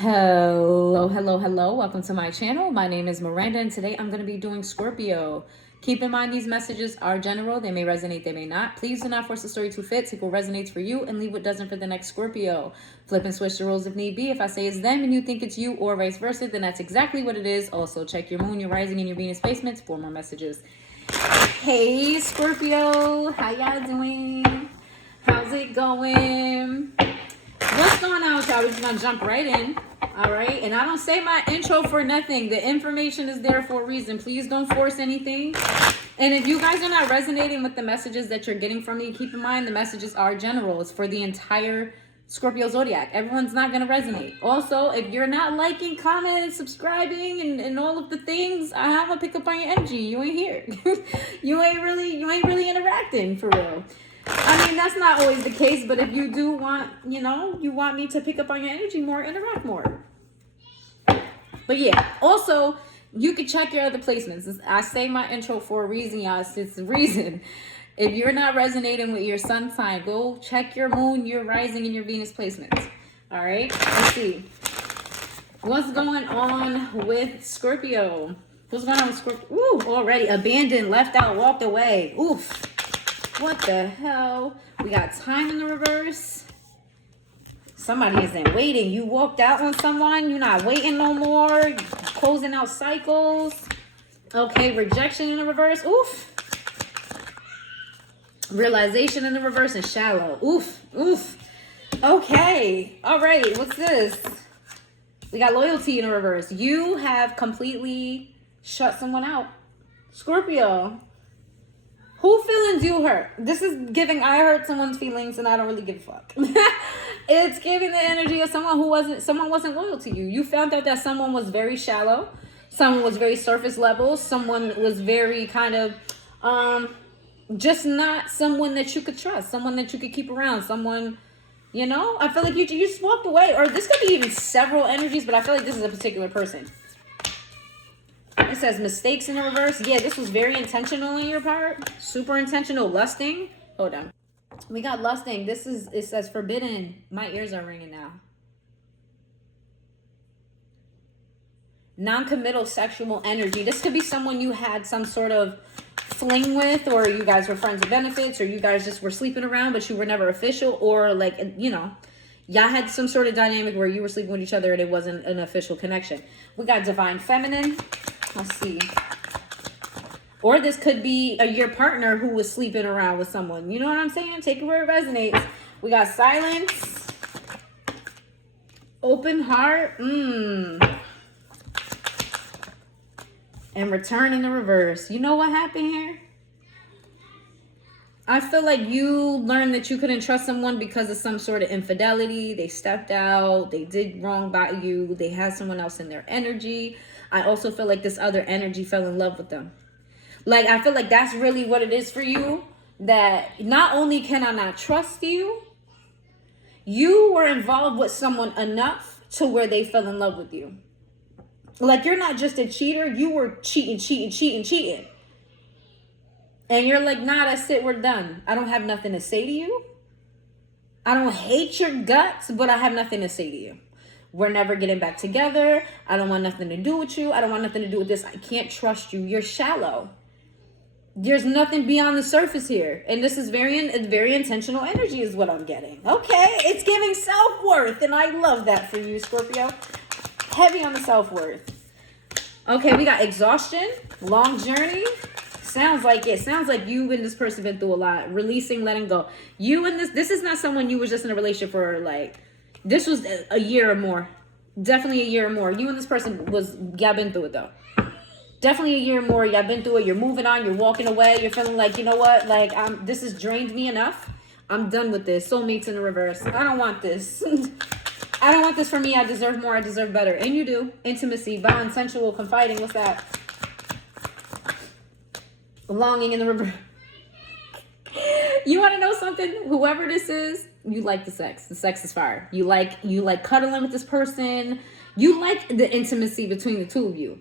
Hello. Welcome to my channel. My name is Miranda, and today I'm going to be doing Scorpio. Keep in mind these messages are general. They may resonate, they may not. Please do not force the story to fit. Take what resonates for you and leave what doesn't for the next Scorpio. Flip and switch the roles if need be. If I say it's them and you think it's you or vice versa, then that's exactly what it is. Also, check your moon, your rising, and your Venus placements for more messages. Hey, Scorpio. How y'all doing? How's it going? What's going on with y'all? We're just going to jump right in. All right. And I don't say my intro for nothing. The information is there for a reason. Please don't force anything. And if you guys are not resonating with the messages that you're getting from me, keep in mind the messages are general. It's for the entire Scorpio zodiac. Everyone's not going to resonate. Also, if you're not liking, commenting, subscribing, and all of the things, I have a pick up on your energy. You ain't here. you ain't really interacting for real. I mean, that's not always the case, but if you do want, you want me to pick up on your energy more, interact more. But yeah, also, you can check your other placements. I say my intro for a reason, y'all. It's a reason. If you're not resonating with your sun sign, go check your moon, your rising, and your Venus placements. All right? Let's see. What's going on with Scorpio? What's going on with Scorpio? Ooh, already abandoned, left out, walked away. Oof. What the hell? We got time in the reverse. Somebody isn't waiting. You walked out on someone. You're not waiting no more. Closing out cycles. Okay, rejection in the reverse. Oof. Realization in the reverse and shallow. Oof. Okay. All right. What's this? We got loyalty in the reverse. You have completely shut someone out. Scorpio. Who feelings you hurt? This is giving I hurt someone's feelings and I don't really give a fuck. It's giving the energy of someone wasn't loyal to you. You found out that someone was very shallow. Someone was very surface level. Someone was very kind of just not someone that you could trust. Someone that you could keep around. Someone, I feel like you just walked away. Or this could be even several energies, but I feel like this is a particular person. It says mistakes in the reverse. Yeah, this was very intentional on your part. Super intentional. Lusting. Hold on. We got lusting. It says forbidden. My ears are ringing now. Non-committal sexual energy. This could be someone you had some sort of fling with, or you guys were friends with benefits, or you guys just were sleeping around, but you were never official, or y'all had some sort of dynamic where you were sleeping with each other and it wasn't an official connection. We got divine feminine. Let's see. Or this could be your partner who was sleeping around with someone. You know what I'm saying? Take it where it resonates. We got silence. Open heart. And return in the reverse. You know what happened here? I feel like you learned that you couldn't trust someone because of some sort of infidelity. They stepped out. They did wrong by you. They had someone else in their energy. I also feel like this other energy fell in love with them. Like, I feel like that's really what it is for you. That not only can I not trust you, you were involved with someone enough to where they fell in love with you. Like, you're not just a cheater. You were cheating. And you're like, nah, that's it. We're done. I don't have nothing to say to you. I don't hate your guts, but I have nothing to say to you. We're never getting back together. I don't want nothing to do with you. I don't want nothing to do with this. I can't trust you. You're shallow. There's nothing beyond the surface here. And this is very intentional energy is what I'm getting. Okay. It's giving self-worth. And I love that for you, Scorpio. Heavy on the self-worth. Okay. We got exhaustion. Long journey. Sounds like you and this person been through a lot. Releasing, letting go. You and this is not someone you was just in a relationship for this was a year or more. Definitely a year or more. You and this person y'all been through it though. Definitely a year or more. Y'all been through it. You're moving on. You're walking away. You're feeling like, you know what? Like, this has drained me enough. I'm done with this. Soulmates in the reverse. I don't want this. I don't want this for me. I deserve more. I deserve better. And you do. Intimacy, bond, sensual, confiding. What's that? Longing in the reverse. You want to know something? Whoever this is, you like the sex. The sex is fire. You like cuddling with this person. You like the intimacy between the two of you.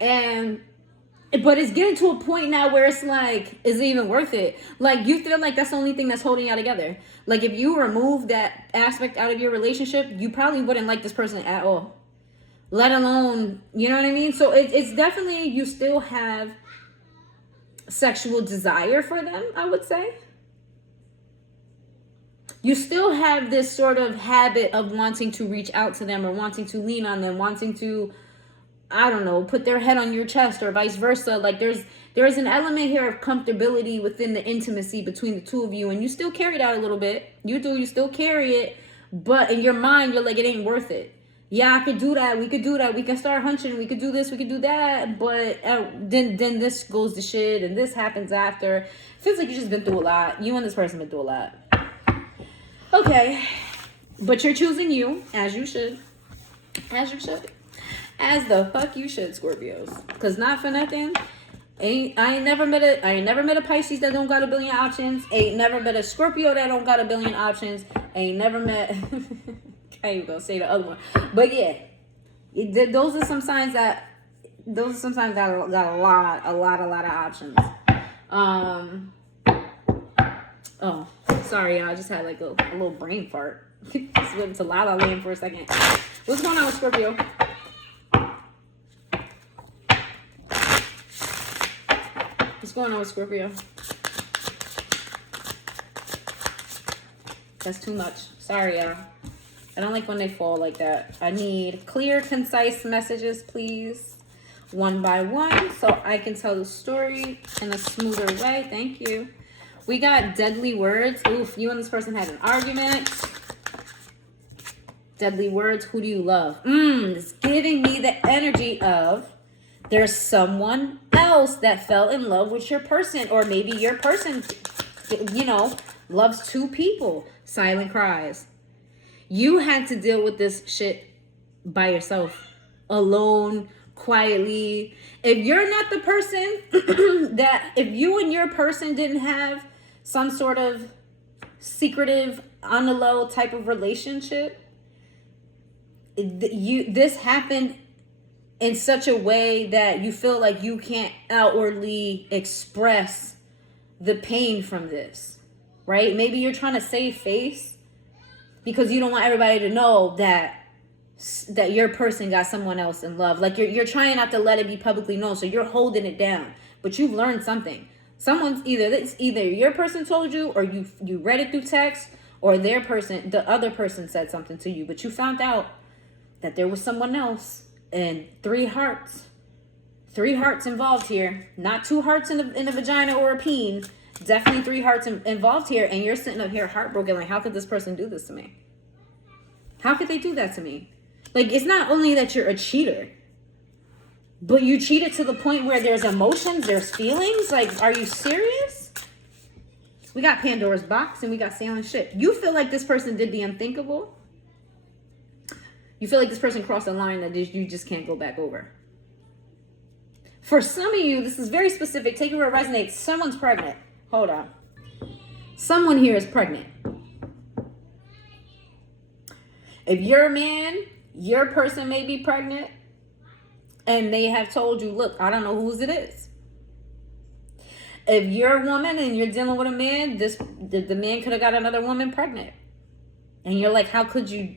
But it's getting to a point now where it's like, is it even worth it? Like, you feel like that's the only thing that's holding y'all together. Like, if you remove that aspect out of your relationship, you probably wouldn't like this person at all. let alone, you know what I mean? So it's definitely, you still have sexual desire for them, I would say. You still have this sort of habit of wanting to reach out to them or wanting to lean on them, wanting to, I don't know, put their head on your chest or vice versa. Like there's an element here of comfortability within the intimacy between the two of you, and you still carry that a little bit. You still carry it, but in your mind, you're like, it ain't worth it. Yeah, I could do that. We could do that. We can start hunching. We could do this. We could do that. But then this goes to shit, and this happens after. Feels like you've just been through a lot. You and this person been through a lot. Okay, but you're choosing you, as you should. As you should. As the fuck you should, Scorpios. Cause not for nothing. I ain't never met a Pisces that don't got a billion options. Ain't never met a Scorpio that don't got a billion options. Ain't never met. I ain't gonna say the other one, but yeah, those are some signs that got a lot of options. Oh, sorry, y'all. I just had like a little brain fart. Just went to La La Land for a second. What's going on with Scorpio? What's going on with Scorpio? That's too much. Sorry, y'all. I don't like when they fall like that. I need clear, concise messages, please. One by one, so I can tell the story in a smoother way. Thank you. We got deadly words. Oof, you and this person had an argument. Deadly words. Who do you love? It's giving me the energy of there's someone else that fell in love with your person. Or maybe your person, you know, loves two people. Silent cries. You had to deal with this shit by yourself, alone, quietly. If you're not the person if you and your person didn't have some sort of secretive, on the low type of relationship, this happened in such a way that you feel like you can't outwardly express the pain from this, right? Maybe you're trying to save face because you don't want everybody to know that your person got someone else in love. Like you're trying not to let it be publicly known, so you're holding it down. But you've learned something. It's either your person told you, or you read it through text, or the other person said something to you. But you found out that there was someone else, and three hearts involved here. Not two hearts in a vagina or a peen. Definitely three hearts involved here, and you're sitting up here heartbroken like, how could this person do this to me? How could they do that to me? Like, it's not only that you're a cheater, but you cheated to the point where there's emotions, there's feelings. Like, are you serious? We got Pandora's box and we got sailing ship. You feel like this person did the unthinkable. You feel like this person crossed a line that you just can't go back over. For some of you, this is very specific. Take it where it resonates. Someone's pregnant. Hold on. Someone here is pregnant. If you're a man, your person may be pregnant, and they have told you, look, I don't know whose it is. If you're a woman and you're dealing with a man, the man could have got another woman pregnant. And you're like, how could you?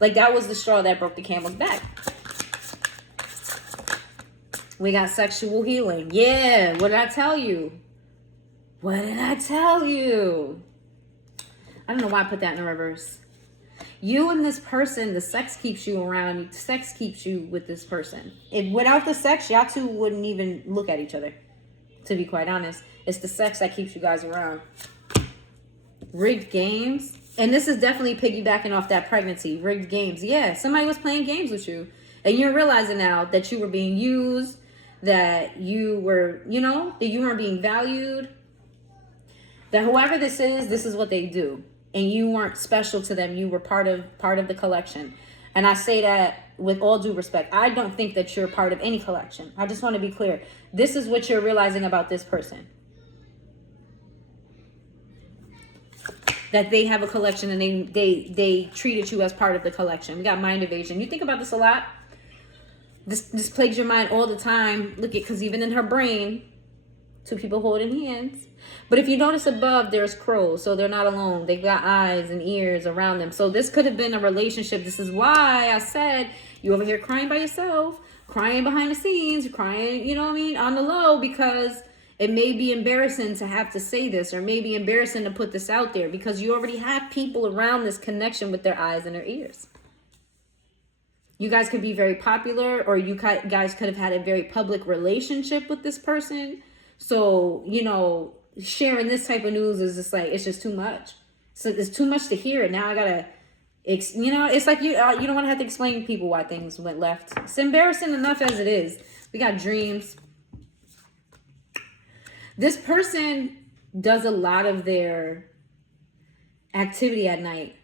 Like, that was the straw that broke the camel's back. We got sexual healing. Yeah, what did I tell you? I don't know why I put that in the reverse. You and this person, the sex keeps you around. Sex keeps you with this person. If without the sex, y'all two wouldn't even look at each other. To be quite honest, it's the sex that keeps you guys around. Rigged games. And this is definitely piggybacking off that pregnancy. Rigged games. Yeah, somebody was playing games with you. And you're realizing now that you were being used, that you were, that you weren't being valued. That whoever this is what they do. And you weren't special to them. You were part of the collection. And I say that with all due respect. I don't think that you're part of any collection. I just want to be clear. This is what you're realizing about this person. That they have a collection and they treated you as part of the collection. We got mind evasion. You think about this a lot. This plagues your mind all the time. Look at, because even in her brain, Two people holding hands. But if you notice above, there's crows. So they're not alone. They got eyes and ears around them. So this could have been a relationship. This is why I said you over here crying by yourself, crying behind the scenes, crying, you know what I mean, on the low, because it may be embarrassing to have to say this, or maybe embarrassing to put this out there, because you already have people around this connection with their eyes and their ears. You guys could be very popular, or you guys could have had a very public relationship with this person. So, you know, sharing this type of news is just like, it's just too much. So it's too much to hear. Now I gotta, you know, it's like you don't want to have to explain to people why things went left. It's embarrassing enough as it is. We got dreams. This person does a lot of their activity at night.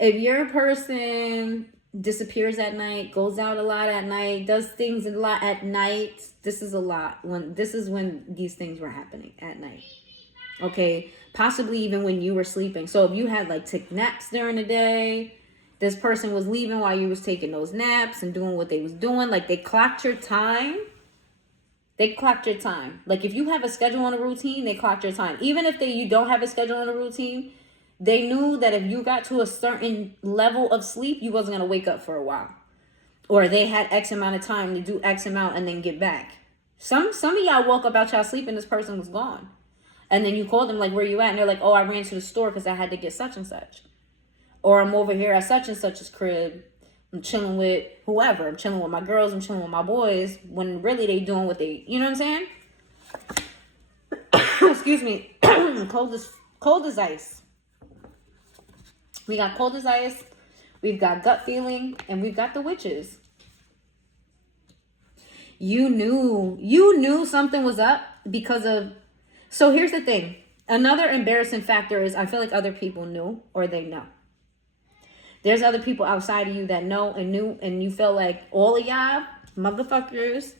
If your person disappears at night, goes out a lot at night, does things a lot at night, this is a lot. This is when these things were happening at night. Okay, possibly even when you were sleeping. So if you had like took naps during the day, this person was leaving while you was taking those naps and doing what they was doing. Like they clocked your time. They clocked your time. Like if you have a schedule and a routine, they clocked your time. Even if you don't have a schedule and a routine, they knew that if you got to a certain level of sleep, you wasn't going to wake up for a while. Or they had X amount of time to do X amount and then get back. Some of y'all woke up out y'all sleep and this person was gone. And then you called them like, where you at? And they're like, oh, I ran to the store because I had to get such and such. Or I'm over here at such and such's crib. I'm chilling with whoever. I'm chilling with my girls. I'm chilling with my boys. When really they doing what they, you know what I'm saying? Excuse me. Cold as ice. We got cold as ice. We've got gut feeling. And we've got the witches. You knew something was up because of. So here's the thing. Another embarrassing factor is I feel like other people knew or they know. There's other people outside of you that know and knew, and you felt like all of y'all motherfuckers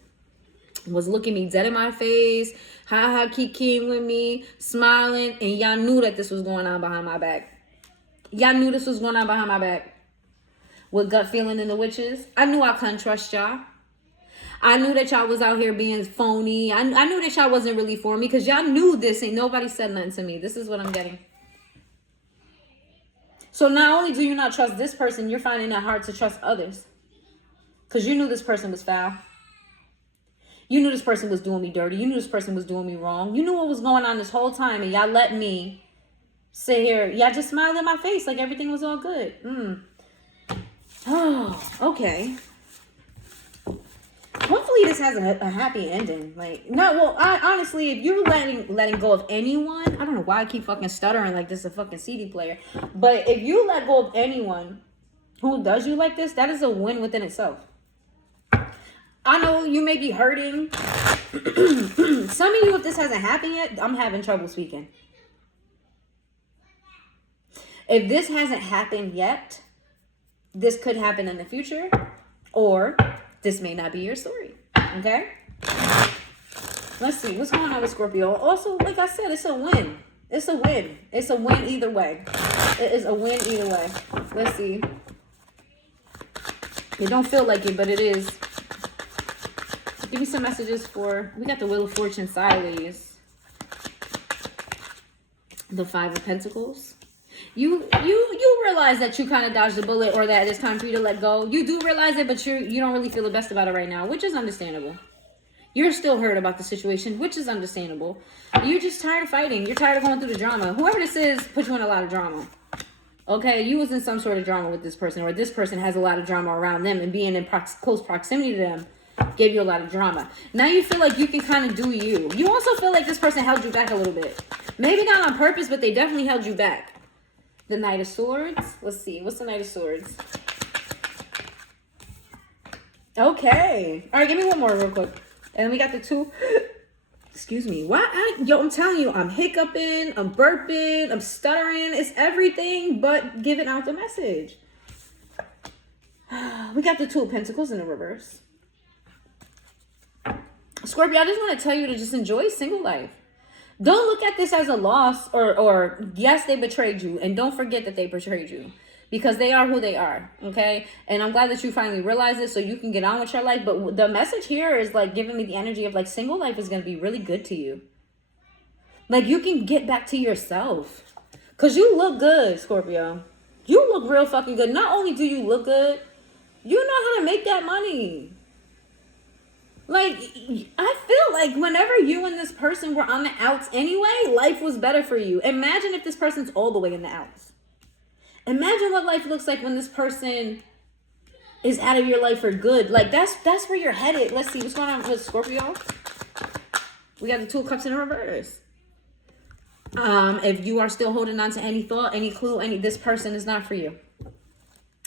was looking me dead in my face, kikiing with me, smiling, and y'all knew that this was going on behind my back. Y'all knew this was going on behind my back. With gut feeling in the witches, I knew I couldn't trust y'all. I knew that y'all was out here being phony. I knew that y'all wasn't really for me because y'all knew this. Ain't nobody said nothing to me. This is what I'm getting. So not only do you not trust this person, you're finding it hard to trust others. Because you knew this person was foul. You knew this person was doing me dirty. You knew this person was doing me wrong. You knew what was going on this whole time. And y'all let me sit here. Y'all just smiled in my face like everything was all good. Oh, okay. Hopefully this has a happy ending. Like, no, well, honestly, if you're letting go of anyone, I don't know why I keep fucking stuttering like this is a fucking CD player. But if you let go of anyone who does you like this, that is a win within itself. I know you may be hurting. Some of you, if this hasn't happened yet, I'm having trouble speaking. If this hasn't happened yet, this could happen in the future, or this may not be your story. Okay? Let's see. What's going on with Scorpio? Also, like I said, it's a win. It's a win. It's a win either way. It is a win either way. Let's see. It don't feel like it, but it is. Give me some messages for... We got the Wheel of Fortune sideways. The Five of Pentacles. You realize that you kind of dodged the bullet, or that it's time for you to let go. You do realize it, but you don't really feel the best about it right now, which is understandable. You're still hurt about the situation, which is understandable. You're just tired of fighting. You're tired of going through the drama. Whoever this is put you in a lot of drama. Okay, you was in some sort of drama with this person, or this person has a lot of drama around them, and being in close proximity to them gave you a lot of drama. Now you feel like you can kind of do you. You also feel like this person held you back a little bit. Maybe not on purpose, but they definitely held you back. The Knight of Swords. Let's see. What's the Knight of Swords? Okay. All right, give me one more real quick. And we got the two. Excuse me. Yo, I'm telling you, I'm hiccuping, I'm burping, I'm stuttering. It's everything but giving out the message. We got the Two of Pentacles in the reverse. Scorpio, I just want to tell you to just enjoy single life. Don't look at this as a loss, or yes, they betrayed you. And don't forget that they betrayed you. because they are who they are, okay? And I'm glad that you finally realize it so you can get on with your life. But the message here is like giving me the energy of like single life is going to be really good to you. Like you can get back to yourself. Because you look good, Scorpio. You look real fucking good. Not only do you look good, you know how to make that money. Like, I feel like whenever you and this person were on the outs anyway, life was better for you. Imagine if this person's all the way in the outs. Imagine what life looks like when this person is out of your life for good. Like, that's where you're headed. Let's see, what's going on with Scorpio? We got the Two of Cups in reverse. If you are still holding on to any thought, any clue, this person is not for you.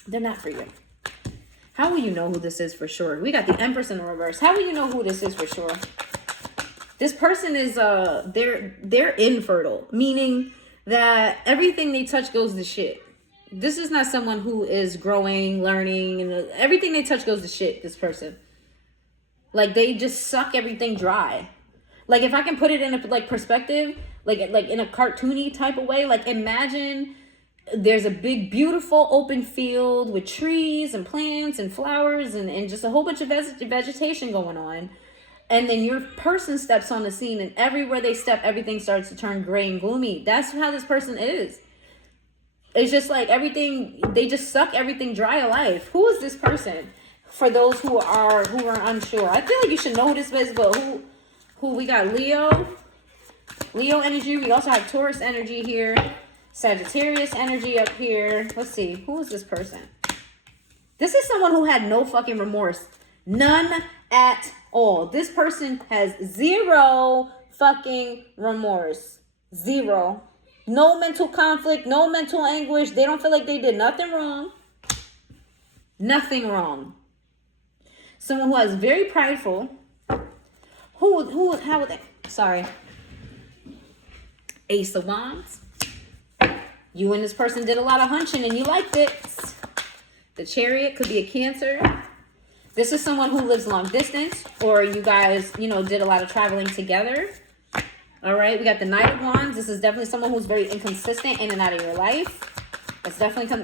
They're not for you. How will you know who this is for sure? We got the Empress in the reverse. How will you know who this is for sure? This person is, they're infertile, meaning that everything they touch goes to shit. This is not someone who is growing, learning, and everything they touch goes to shit, this person. Like, they just suck everything dry. Like, if I can put it in a, like, perspective, like in a cartoony type of way, like, imagine there's a big, beautiful open field with trees and plants and flowers and just a whole bunch of vegetation going on. And then your person steps on the scene, and everywhere they step, everything starts to turn gray and gloomy. That's how this person is. It's just like everything, they just suck everything dry of life. Who is this person? For those who are unsure. I feel like you should know who this is, but who we got? Leo energy. We also have Taurus energy here. Sagittarius energy up here. Let's see. Who is this person? This is someone who had no fucking remorse. None at all. This person has zero fucking remorse. Zero. No mental conflict, no mental anguish. They don't feel like they did nothing wrong. Nothing wrong. Someone who is very prideful. How would they? Sorry. Ace of Wands. You and this person did a lot of hunching and you liked it. The Chariot could be a Cancer. This is someone who lives long distance, or you guys, did a lot of traveling together. All right, we got the Knight of Wands. This is definitely someone who's very inconsistent in and out of your life. That's definitely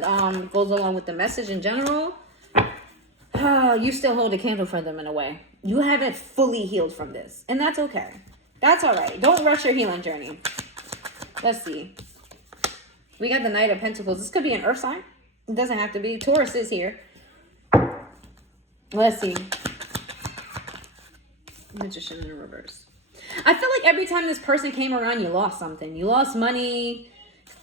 goes along with the message in general. You still hold a candle for them in a way. You haven't fully healed from this, and that's okay. That's all right. Don't rush your healing journey. Let's see. We got the Knight of Pentacles. This could be an earth sign. It doesn't have to be. Taurus is here. Let's see. Magician in reverse. I feel like every time this person came around, you lost something. You lost money.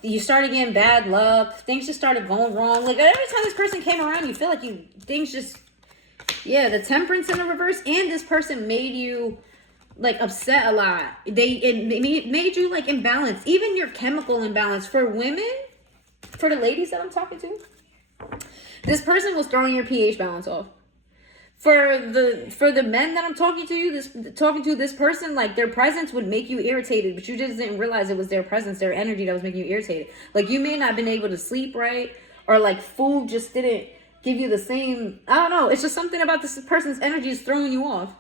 You started getting bad luck. Things just started going wrong. Like, every time this person came around, you feel like things just... Yeah, the Temperance in the reverse. And this person made you, like, upset a lot. It made you, like, imbalanced. Even your chemical imbalance. For women, for the ladies that I'm talking to, this person was throwing your pH balance off. For the men that I'm talking to, this person, like, their presence would make you irritated, but you just didn't realize it was their presence, their energy that was making you irritated. Like, you may not have been able to sleep right, or like food just didn't give you the same, I don't know. It's just something about this person's energy is throwing you off.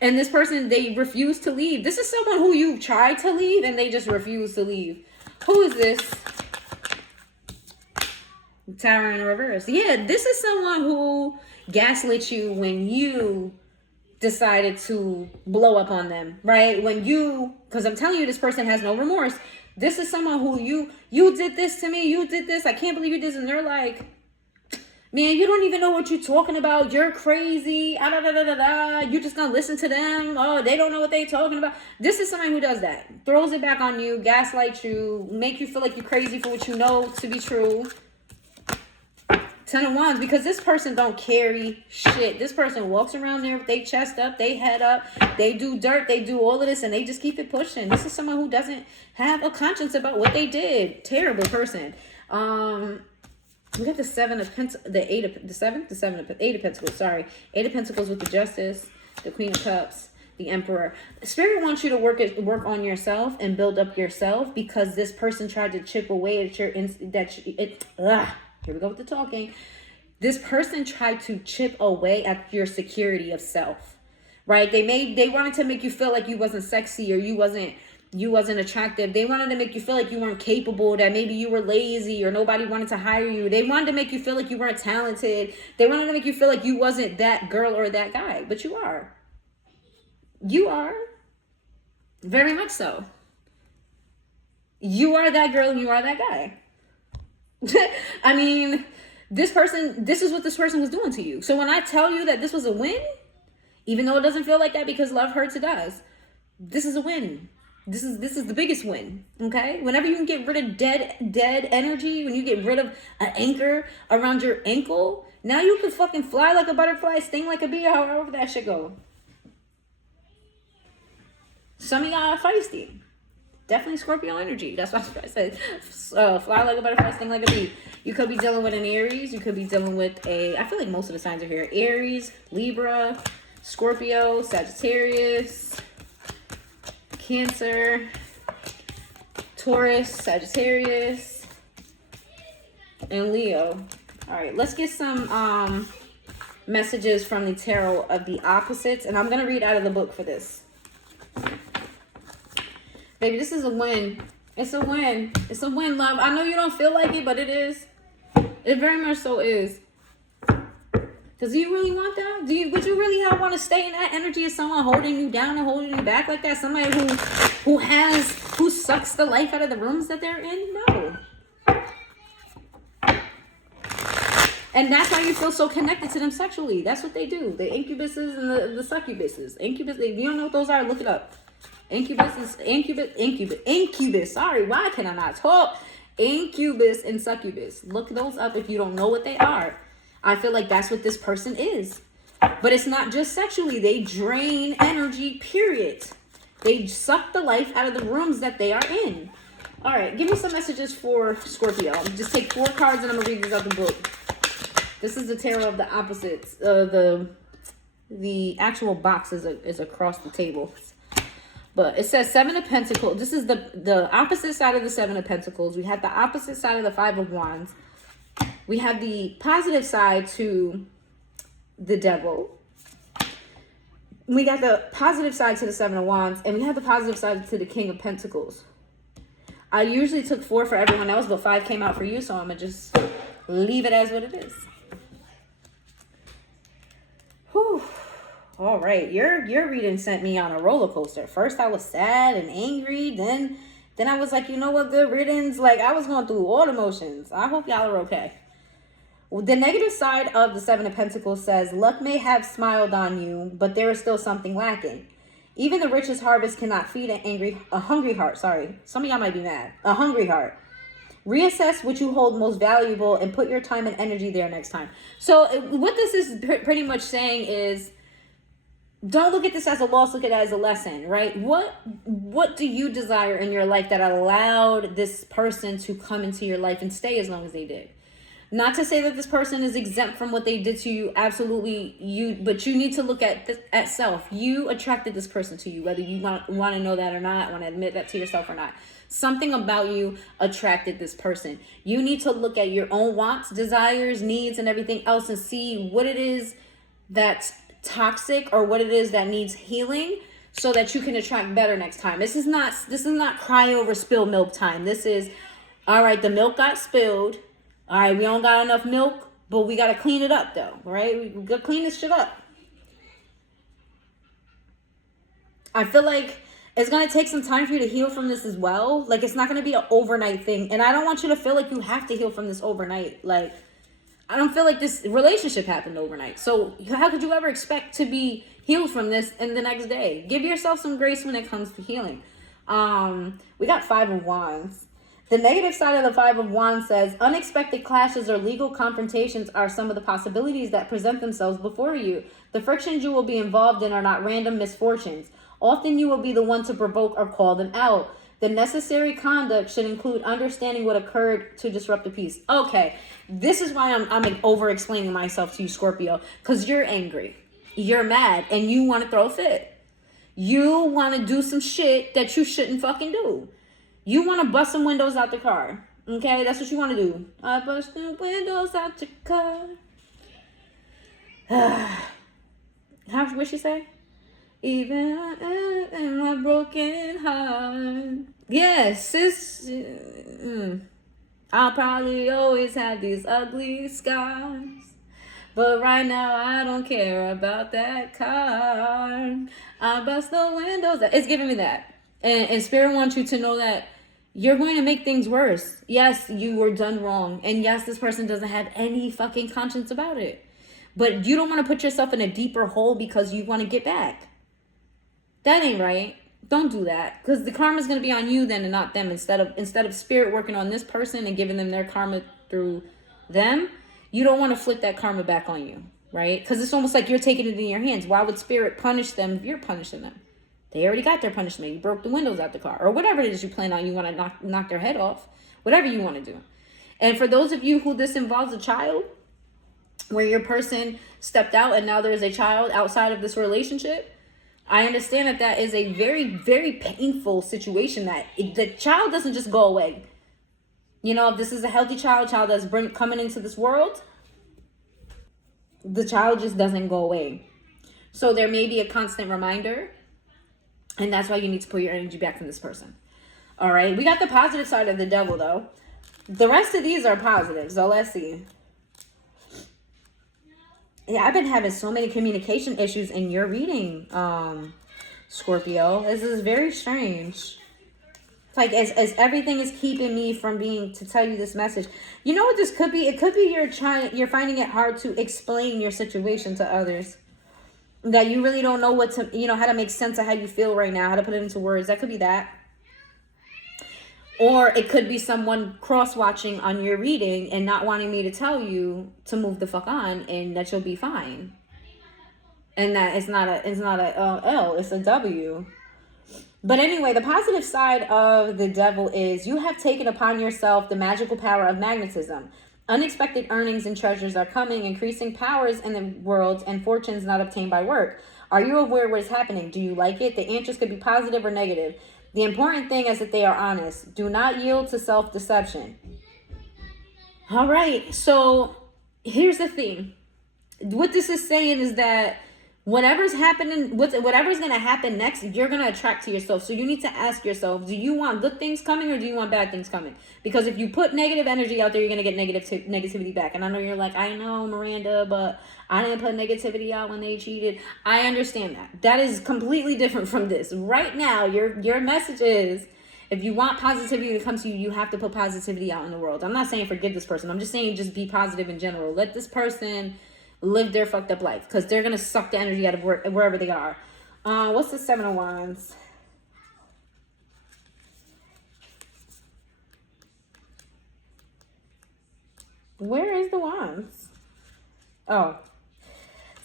And this person, they refuse to leave. This is someone who you tried to leave and they just refuse to leave. Who is this? Tower in reverse. Yeah, this is someone who gaslit you when you decided to blow up on them, right? Because I'm telling you, this person has no remorse. This is someone who you did this to me, you did this, I can't believe you did this, and they're like, man, you don't even know what you're talking about, you're crazy, you just gonna listen to them, oh, they don't know what they're talking about. This is someone who does that, throws it back on you, gaslights you, make you feel like you're crazy for what you know to be true. Ten of Wands, because this person don't carry shit. This person walks around there with their chest up, they head up, they do dirt, they do all of this, and they just keep it pushing. This is someone who doesn't have a conscience about what they did. Terrible person. We got the Eight of Pentacles. Sorry, Eight of Pentacles with the Justice, the Queen of Cups, the Emperor. Spirit wants you to work on yourself and build up yourself, because this person tried to chip away at your here we go with the talking. This person tried to chip away at your security of self, right? They wanted to make you feel like you wasn't sexy, or you wasn't you wasn't attractive. They wanted to make you feel like you weren't capable, that maybe you were lazy or nobody wanted to hire you. They wanted to make you feel like you weren't talented. They wanted to make you feel like you wasn't that girl or that guy, but you are. You are. Very much so. You are that girl and you are that guy. I mean, this is what this person was doing to you. So when I tell you that this was a win, even though it doesn't feel like that because love hurts, it does. This is a win. This is the biggest win, okay? Whenever you can get rid of dead energy, when you get rid of an anchor around your ankle, now you can fucking fly like a butterfly, sting like a bee, however that shit go. Some of y'all are feisty. Definitely Scorpio energy. That's what I said. Fly like a butterfly, sting like a bee. You could be dealing with an Aries. You could be dealing with I feel like most of the signs are here. Aries, Libra, Scorpio, Sagittarius, Cancer, Taurus, Sagittarius, and Leo. All right, let's get some messages from the tarot of the opposites. And I'm going to read out of the book for this. Baby, this is a win. It's a win. It's a win, love. I know you don't feel like it, but it is. It very much so is. Because do you really want that? Would you really want to stay in that energy of someone holding you down and holding you back like that? Somebody who sucks the life out of the rooms that they're in? No. And that's why you feel so connected to them sexually. That's what they do. The incubuses and the succubuses. Incubus, if you don't know what those are, look it up. Incubus. Sorry, why can I not talk? Incubus and succubus. Look those up if you don't know what they are. I feel like that's what this person is. But it's not just sexually. They drain energy, period. They suck the life out of the rooms that they are in. All right, give me some messages for Scorpio. Just take 4 cards and I'm going to read these out the book. This is the tarot of the opposites. The actual box is across the table. But it says 7 of Pentacles. This is the opposite side of the 7 of Pentacles. We have the opposite side of the 5 of Wands. We have the positive side to the Devil. We got the positive side to the 7 of Wands. And we have the positive side to the King of Pentacles. I usually took 4 for everyone else, but 5 came out for you. So I'm going to just leave it as what it is. Whew. All right, your reading sent me on a roller coaster. First, I was sad and angry. Then I was like, you know what, good riddance. Like, I was going through all the emotions. I hope y'all are okay. Well, the negative side of the 7 of Pentacles says, luck may have smiled on you, but there is still something lacking. Even the richest harvest cannot feed a hungry heart. Sorry, some of y'all might be mad. A hungry heart. Reassess what you hold most valuable and put your time and energy there next time. So what this is pretty much saying is, don't look at this as a loss, look at it as a lesson, right? What do you desire in your life that allowed this person to come into your life and stay as long as they did? Not to say that this person is exempt from what they did to you, absolutely, but you need to look at self. You attracted this person to you, whether you want to know that or not, want to admit that to yourself or not. Something about you attracted this person. You need to look at your own wants, desires, needs, and everything else and see what it is that's toxic or what it is that needs healing so that you can attract better next time. This is not cry over spilled milk time. This is, all right, the milk got spilled. All right, we don't got enough milk, but we got to clean it up though, right? We got to clean this shit up. I feel like it's going to take some time for you to heal from this as well. Like, it's not going to be an overnight thing. And I don't want you to feel like you have to heal from this overnight. Like, I don't feel like this relationship happened overnight. So how could you ever expect to be healed from this in the next day? Give yourself some grace when it comes to healing. We got 5 of Wands. The negative side of the 5 of Wands says, unexpected clashes or legal confrontations are some of the possibilities that present themselves before you. The frictions you will be involved in are not random misfortunes. Often you will be the one to provoke or call them out. The necessary conduct should include understanding what occurred to disrupt the peace. Okay, this is why I'm over-explaining myself to you, Scorpio, because you're angry. You're mad, and you want to throw a fit. You want to do some shit that you shouldn't fucking do. You want to bust some windows out the car. Okay, that's what you want to do. I bust the windows out your car. What she say? Even in my broken heart. Yes, I'll probably always have these ugly scars. But right now, I don't care about that car. I bust the windows. It's giving me that. And Spirit wants you to know that you're going to make things worse. Yes, you were done wrong. And yes, this person doesn't have any fucking conscience about it. But you don't want to put yourself in a deeper hole because you want to get back. That ain't right. Don't do that. Because the karma is going to be on you then and not them. Instead of Spirit working on this person and giving them their karma through them, you don't want to flip that karma back on you, right? Because it's almost like you're taking it in your hands. Why would Spirit punish them if you're punishing them? They already got their punishment. You broke the windows out the car. Or whatever it is you plan on. You want to knock their head off. Whatever you want to do. And for those of you who this involves a child, where your person stepped out and now there's a child outside of this relationship, I understand that that is a very, very painful situation. That the child doesn't just go away. You know, if this is a healthy child that's coming into this world, the child just doesn't go away. So there may be a constant reminder, and that's why you need to pull your energy back from this person. All right, we got the positive side of the devil, though. The rest of these are positive, so let's see. Yeah, I've been having so many communication issues in your reading, Scorpio. This is very strange. It's like as everything is keeping me from to tell you this message. You know what this could be? It could be you're finding it hard to explain your situation to others. That you really don't know how to make sense of how you feel right now, how to put it into words. That could be that. Or it could be someone cross-watching on your reading and not wanting me to tell you to move the fuck on and that you'll be fine. And that it's not a L, it's a W. But anyway, the positive side of the devil is you have taken upon yourself the magical power of magnetism. Unexpected earnings and treasures are coming, increasing powers in the world and fortunes not obtained by work. Are you aware what is happening? Do you like it? The answers could be positive or negative. The important thing is that they are honest. Do not yield to self-deception. All right, so here's the thing. What this is saying is that whatever's happening, whatever's going to happen next, you're going to attract to yourself. So you need to ask yourself, do you want good things coming or do you want bad things coming? Because if you put negative energy out there, you're going to get negativity back. And I know you're like, I know, Miranda, but I didn't put negativity out when they cheated. I understand that. That is completely different from this. Right now, your message is, if you want positivity to come to you, you have to put positivity out in the world. I'm not saying forgive this person. I'm just saying just be positive in general. Let this person live their fucked up life, because they're going to suck the energy out of wherever they are. What's the Seven of Wands? Where is the Wands? Oh,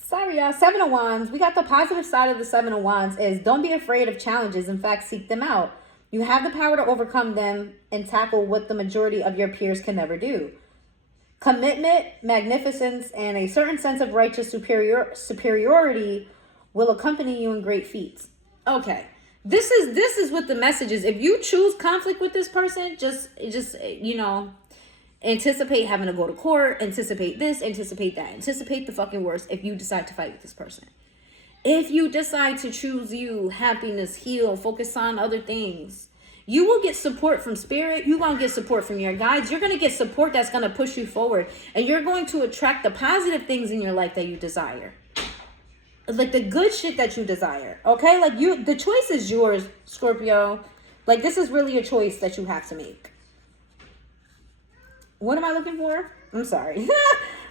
sorry, y'all. Seven of Wands. We got the positive side of the Seven of Wands is don't be afraid of challenges. In fact, seek them out. You have the power to overcome them and tackle what the majority of your peers can never do. Commitment, magnificence, and a certain sense of righteous superiority will accompany you in great feats. Okay, this is what the message is. If you choose conflict with this person, just anticipate having to go to court, anticipate this, anticipate that, anticipate the fucking worst if you decide to fight with this person. If you decide to choose you, happiness, heal, focus on other things, you will get support from spirit. You're going to get support from your guides. You're going to get support that's going to push you forward. And you're going to attract the positive things in your life that you desire. Like the good shit that you desire. Okay? Like the choice is yours, Scorpio. Like this is really a choice that you have to make. What am I looking for? I'm sorry.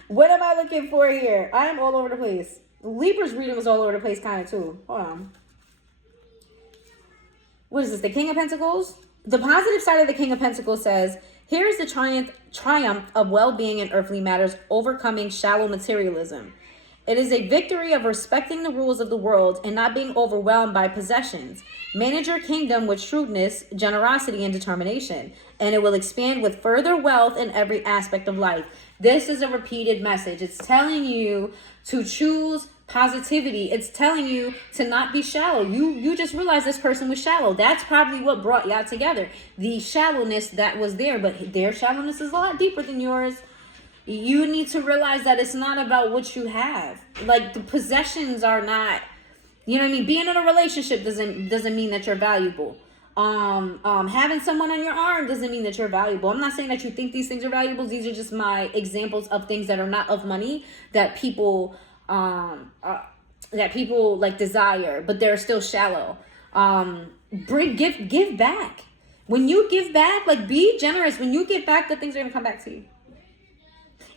What am I looking for here? I am all over the place. Libra's reading was all over the place kind of too. Hold on. What is this? The King of Pentacles? The positive side of the King of Pentacles says, here is the triumph of well-being in earthly matters, overcoming shallow materialism. It is a victory of respecting the rules of the world and not being overwhelmed by possessions. Manage your kingdom with shrewdness, generosity, and determination, and it will expand with further wealth in every aspect of life. This is a repeated message. It's telling you to choose positivity. It's telling you to not be shallow. You just realized this person was shallow. That's probably what brought y'all together. The shallowness that was there, but their shallowness is a lot deeper than yours. You need to realize that it's not about what you have. Like the possessions are not You know what I mean? Being in a relationship doesn't mean that you're valuable. Having someone on your arm doesn't mean that you're valuable. I'm not saying that you think these things are valuable. These are just my examples of things that are not of money that people like desire, but they're still shallow. Give back. When you give back, like, be generous. When you give back, good things are gonna come back to you.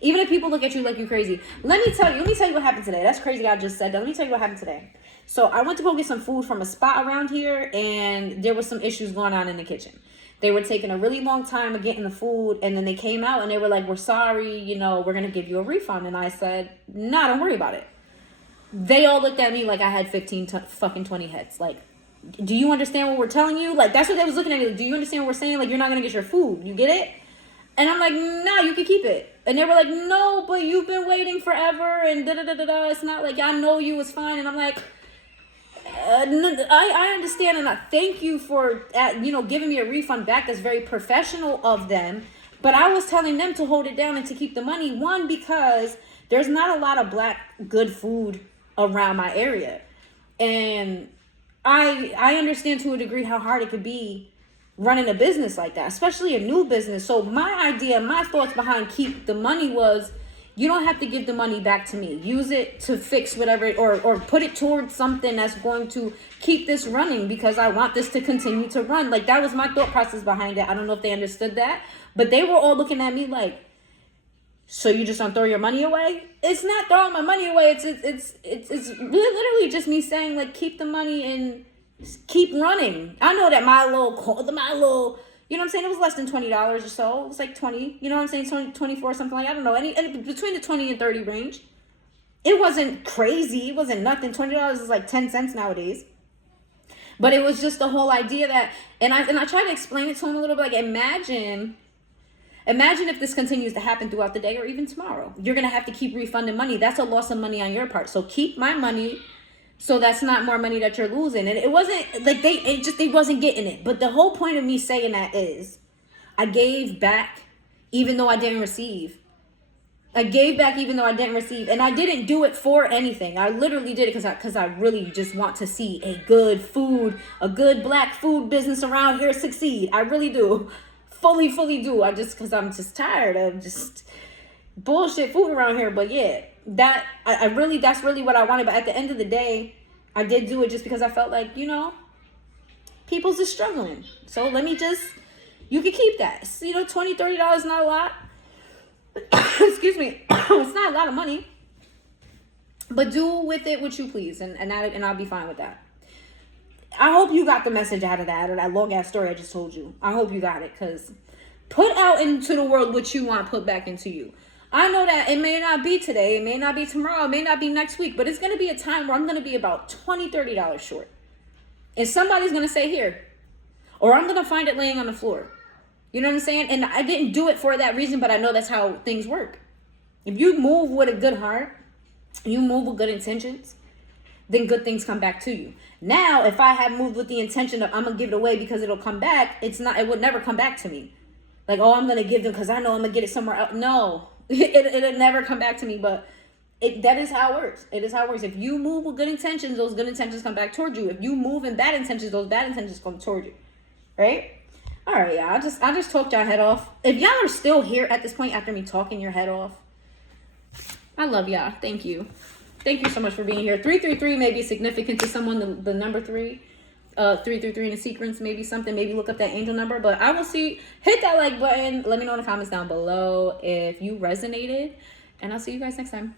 Even if people look at you like you're crazy. Let me tell you what happened today. That's crazy I just said that. Let me tell you what happened today. So I went to go get some food from a spot around here, and there was some issues going on in the kitchen. They were taking a really long time of getting the food, and then they came out and they were like, we're sorry, you know, we're going to give you a refund. And I said, nah, don't worry about it. They all looked at me like I had 20 heads. Like, do you understand what we're telling you? Like, that's what they was looking at me. Like, do you understand what we're saying? Like, you're not going to get your food. You get it? And I'm like, nah, you can keep it. And they were like, no, but you've been waiting forever, and da-da-da-da-da. It's not like I know you, it's fine. And I'm like, I understand, and I thank you for giving me a refund back. That's very professional of them. But I was telling them to hold it down and to keep the money. One, because there's not a lot of black good food around my area, and I understand to a degree how hard it could be running a business like that, especially a new business. So my idea, my thoughts behind keep the money was, you don't have to give the money back to me. Use it to fix whatever, or put it towards something that's going to keep this running, because I want this to continue to run. Like, that was my thought process behind it. I don't know if they understood that, but they were all looking at me like, so you just don't throw your money away? It's not throwing my money away. It's literally just me saying, like, keep the money and keep running. I know that my little, you know what I'm saying? It was less than $20 or so. It was like 20, you know what I'm saying? 20, 24, something like, I don't know, any between the 20 and 30 range. It wasn't crazy. It wasn't nothing. $20 is like 10 cents nowadays. But it was just the whole idea that, and I tried to explain it to him a little bit, like, imagine if this continues to happen throughout the day or even tomorrow. You're going to have to keep refunding money. That's a loss of money on your part. So keep my money, so that's not more money that you're losing. And it wasn't like they wasn't getting it. But the whole point of me saying that is, I gave back even though I didn't receive. I gave back even though I didn't receive. And I didn't do it for anything. I literally did it because I really just want to see a good black food business around here succeed. I really do. Fully do. Because I'm just tired of just bullshit food around here. But yeah, that's really what I wanted. But at the end of the day, I did do it just because I felt like, people's just struggling. So you can keep that. $20, $30 is not a lot. Excuse me. It's not a lot of money. But do with it what you please. And I'll be fine with that. I hope you got the message out of that long ass story I just told you. I hope you got it, because put out into the world what you want put back into you. I know that it may not be today, it may not be tomorrow, it may not be next week, but it's going to be a time where I'm going to be about $20, $30 short. And somebody's going to say, here, or I'm going to find it laying on the floor. You know what I'm saying? And I didn't do it for that reason, but I know that's how things work. If you move with a good heart, you move with good intentions, then good things come back to you. Now, if I had moved with the intention of I'm going to give it away because it'll come back, it would never come back to me. Like, oh, I'm going to give them because I know I'm going to get it somewhere else. No, it'll never come back to me. But that is how it works. It is how it works. If you move with good intentions, those good intentions come back toward you. If you move in bad intentions, those bad intentions come toward you. Right? All right, y'all. I just talked y'all head off. If y'all are still here at this point after me talking your head off, I love y'all. Thank you. Thank you so much for being here. 333 may be significant to someone. The number 3, 333 in the sequence, maybe something. Maybe look up that angel number. But I will see. Hit that like button. Let me know in the comments down below if you resonated. And I'll see you guys next time.